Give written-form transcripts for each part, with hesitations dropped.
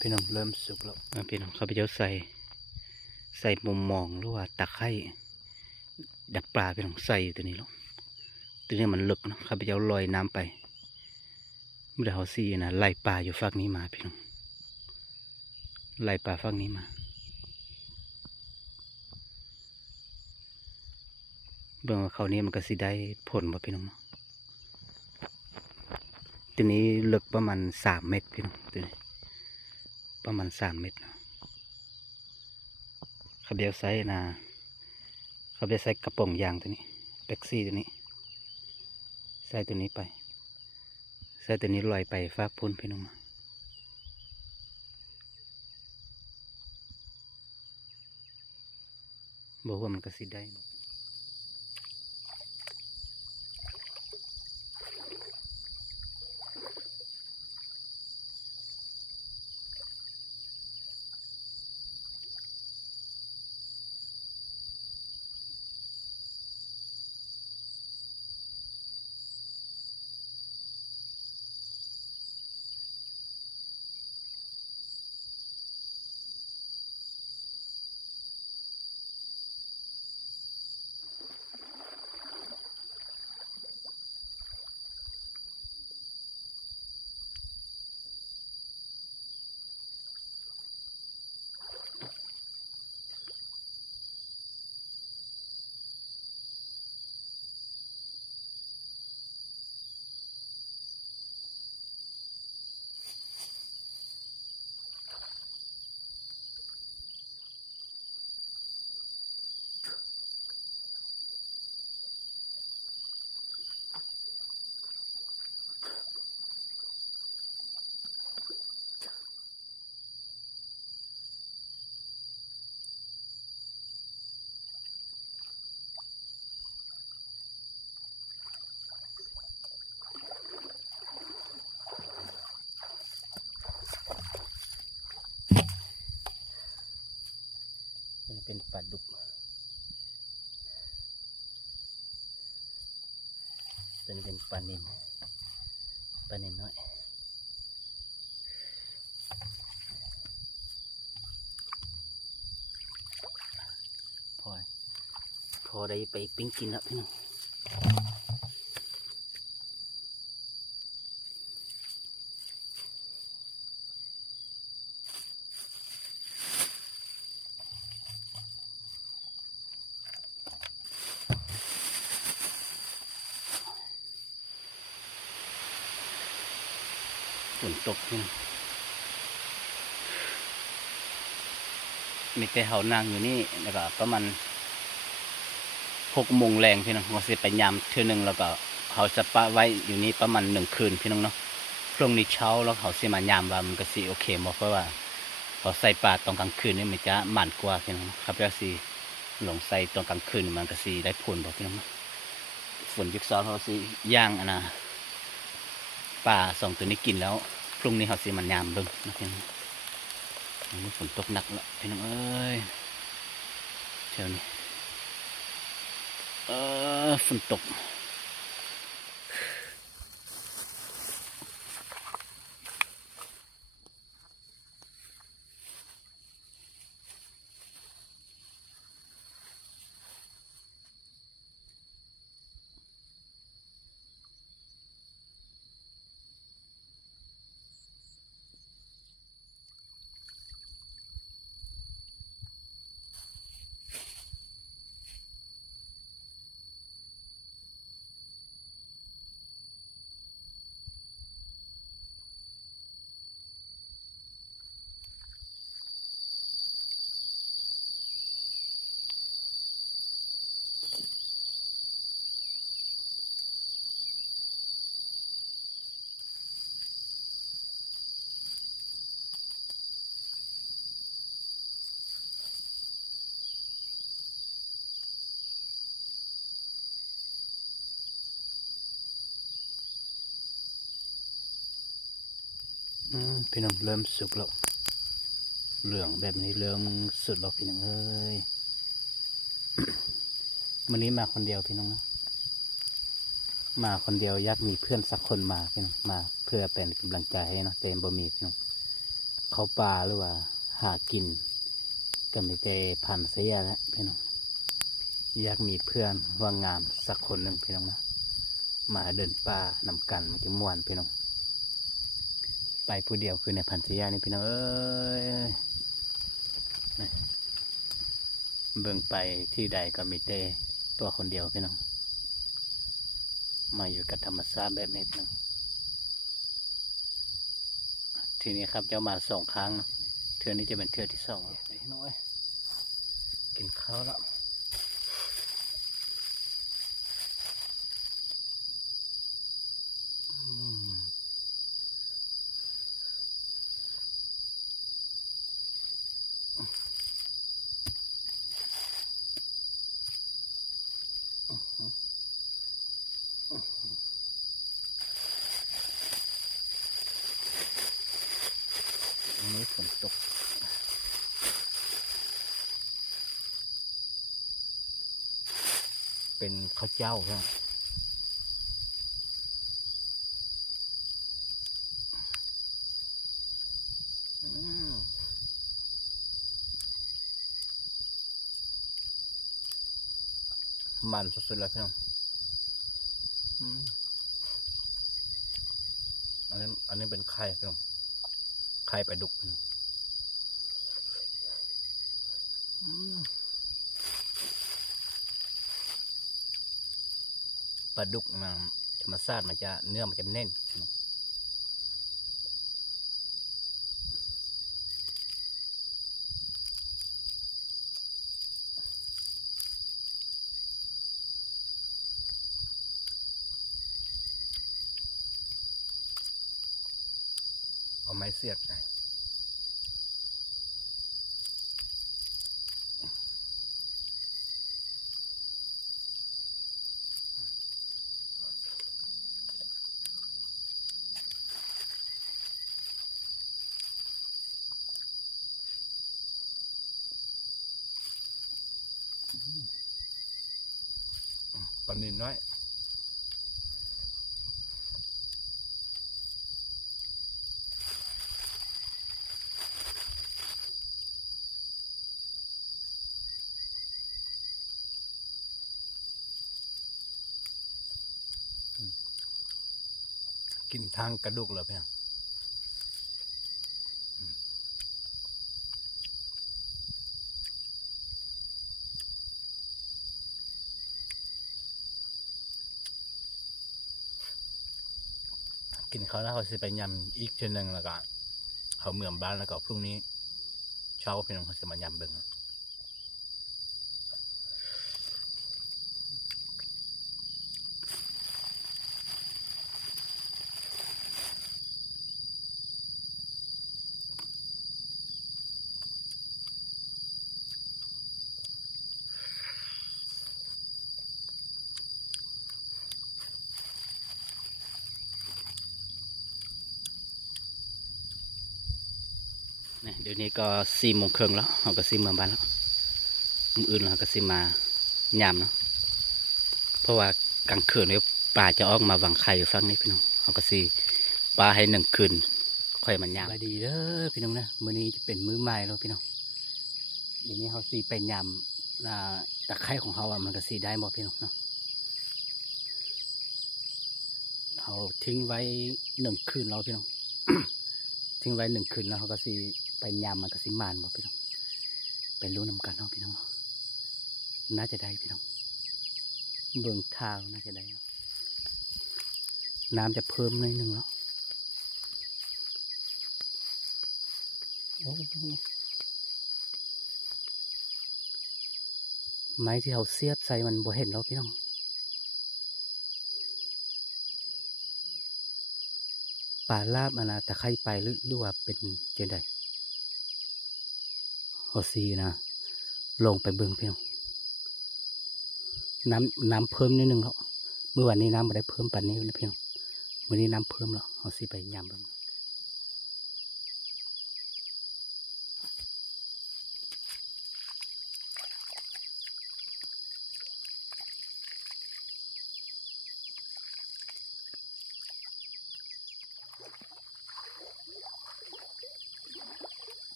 พี่น้องเริ่มสุกแล้วพี่น้องข้าพเจ้าใส่มุมมองหรือว่าตะไคร้ดักปลาพี่น้องใส่ตัวนี้แล้วตัวนี้มันลึกนะข้าพเจ้าลอยน้ำไปเมื่อเฮาซีนะไล่ปลาอยู่ฝั่งนี้มาพี่น้องไล่ปลาฝั่งนี้มาเบิ่งว่าเขานี้มันก็สิได้ผลบ่พี่น้องตัวนี้ลึกประมาณ3 เมตรพี่น้องตัวนี้ประมาณ3 เมตรข้าพเจ้าใส่นะข้าพเจ้าใส่กระป๋องยางตัวนี้แบ็กซี่ตัวนี้ใส่ตัวนี้ไปใส่ตัวนี้ลอยไปฟากพ้นพี่น้องบอกว่ามันก็สิได้เป็นปลาดุกตัวนี้เป็นปลานิลน้อยพอได้ไปปิ้งกินแล้วพี่น้องฝนตกพี่น้องมีแต่เฮานั่งอยู่นี่แล้วก็ประมาณ6 โมงแรงพี่น้องเราสิไปยามเทื่อนึงแล้วก็เฮาจะปะไว้อยู่นี่ประมาณ1 คืนพี่น้องเนาะพรุ่งนี้เช้าแล้วเขาสิมายามว่ามันก็สิโอเคบ่เพราะว่าเขาใส่ปลาตอนกลางคืนนี่มันจะมันกว่าพี่น้องครับแล้วสิลงใส่ตอนกลางคืนมันก็สิได้ผลบ่พี่น้องฝนยึกซ้อนเฮาสิย่างนะปลา2 ตัวนี้กินแล้วพรุ่งนี้เฮาสิมายามเบิ่งนะพี่น้องฝนตกหนักแล้วพี่น้องเอ้ยเช้านี้ฝนตกพี่น้องเริ่มสุกแล้วเหลืองแบบนี้เริ่มสุดแล้วพี่น้องเอ้ย วันนี้มาคนเดียวพี่น้องนะ มาคนเดียวอยากมีเพื่อนสักคนมาพี่น้องมาเพื่อเป็นกำลังใจให้นะเต็มบ่มีพี่น้อง เข้าป่าหรือว่าหากินก็ไม่ได้ผ่านเสียแล้วพี่น้องอยากมีเพื่อนว่างงามสักคนหนึ่งพี่น้องนะมาเดินป่านำกันมันจะม่วนพี่น้องไปผู้เดียวคือในพันเสียนี่พี่น้องเอ้ยเบิ่งไปที่ใดก็มีแต่ตัวคนเดียวพี่น้องมาอยู่กับธรรมชาติแบบนี้พี่น้องทีนี้ครับจะมา2 ครั้งเนาะเทือนี้จะเป็นเทือที่2แล้วพี่น้องกินข้าวแล้ววันนี้ฝนตกเป็นข้าวเจ้าครับมันสุดๆแล้วพี่น้องอันนี้เป็นไข่พี่น้องไข่ปลาดุกพี่น้องปลาดุกมันธรรมชาติมันจะเนื้อมันจะแน่นเอาไม้เสียบใส่ปลานิลน้อยกินทางกระดูกเลยเพียงกินเขาแล้วเขาจะไปยำอีกเช่นหนึ่งแล้วก็เขาเมื่อมบ้านแล้วก็พรุ่งนี้เช้าพี่น้องเขาจะมายำเบิ่งเดี๋ยวนี้ก็4 โมงครึ่งแล้วเขาก็ซิเมืองบ้านแล้วมื้ออื่นเราก็ซิมายำเนาะเพราะว่ากลางคืนเนี่ยปลาจะออกมาวางไข่อยู่ฝั่งนี้พี่น้องเขาก็ซิปลาให้1 คืนค่อยมันยำดีเด้อพี่น้องนะมื้อนี้จะเป็นมื้อใหม่แล้วพี่น้องเดี๋ยวนี้เขาซิไปยำตะไคร้ของเขามันก็ซิได้หมดพี่น้องเนาะเขาทิ้งไว้1 คืนแล้วพี่น้อง ทิ้งไว้1 คืนแล้วเขาก็ซิไปยำมันก็ซิมานหมดพี่น้องไปรู้นำกันเนาะพี่น้องน่าจะได้พี่น้องเบิ่งทางน่าจะได้น้ำจะเพิ่มหน่อยหนึ่งแล้วไม้ที่เขาเสียบใส่มันบ่เห็นแล้วพี่น้องปลาลาบอันนะตะไคร้ไปหรือว่าเป็นเจนใดเขาซีนะลงไปเบิ่งพี่น้องน้ำเพิ่มนิดนึงแล้วเมื่อวันนี้น้ำไม่ได้เพิ่มปานนี้นะพี่น้องเมื่อนี้น้ำเพิ่มแล้วเขาซีไปยำเบิ่ง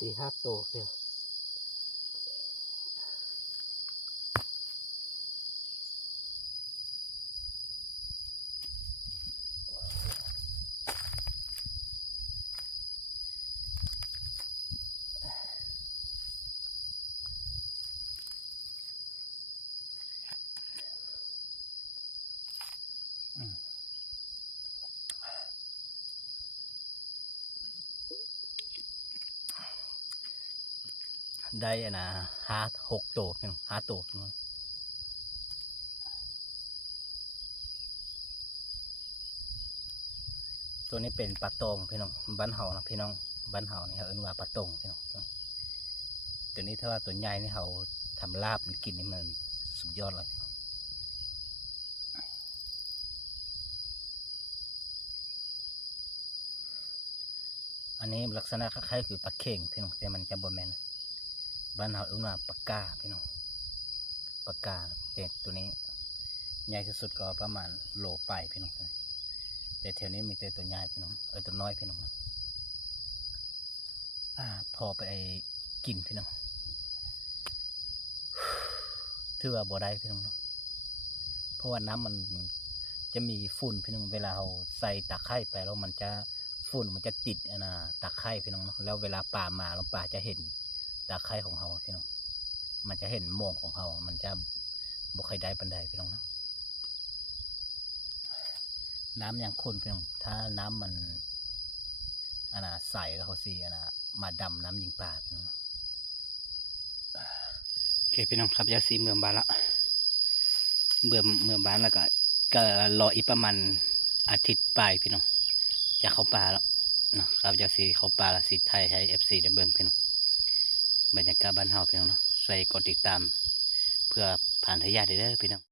4-5 ตัวเดียวได้อะนะ5-6 ตัวพี่น้อง5 ตัวตัวนี้เป็นปลาตองพี่น้องบ้านเฮานะพี่น้องบ้านเฮานี่เขาเอิ้นว่าปลาตองพี่น้องตัวนี้ถ้าว่าตัวใหญ่นี่เขาทำลาบมันกินนี่มันสุดยอดเลยพี่น้องอันนี้ลักษณะคล้ายๆคือปลาเข่งพี่น้องแต่มันจะบ่แม่นบ้านเฮาเอิ้นว่าปลากาพี่น้องปลากาแต่ตัวนี้ใหญ่ที่สุดก็ประมาณโลปลายพี่น้องแต่แถวนี้มีแต่ตัวใหญ่พี่น้องตัวน้อยพี่น้องพอไปกินพี่น้องถือว่าบ่ได้พี่น้องเนาะเพราะว่าน้ำมันจะมีฝุ่นพี่น้องเวลาเราใส่ตะไคร้ไปแล้วมันจะฝุ่นมันจะติดตะไคร้พี่น้องเนาะแล้วเวลาป่ามาแล้วป่าจะเห็นตะไคร้ของเราพี่น้องมันจะเห็นโมงของเรามันจะบ่ค่อยได้ปันใดพี่น้องเนาะน้ำยังข้นพี่น้องถ้าน้ำมันใสแล้วเขาสีมาดำน้ำยิงปลาพี่น้องโอเคพี่น้องครับยาสีเมื่อบานละเมื่อบานแล้วก็รออีกประมาณอาทิตย์ปลายพี่น้องจะเข้าปลาแล้วนะครับยาสีเข้าปลาละสีไทยใช้ FC ได้เบิ่งพี่น้องบรรยากาศบ้านเฮาพี่น้องเนาะใส่กดติดตามเพื่อผ่านทายาทได้เด้อพี่น้อง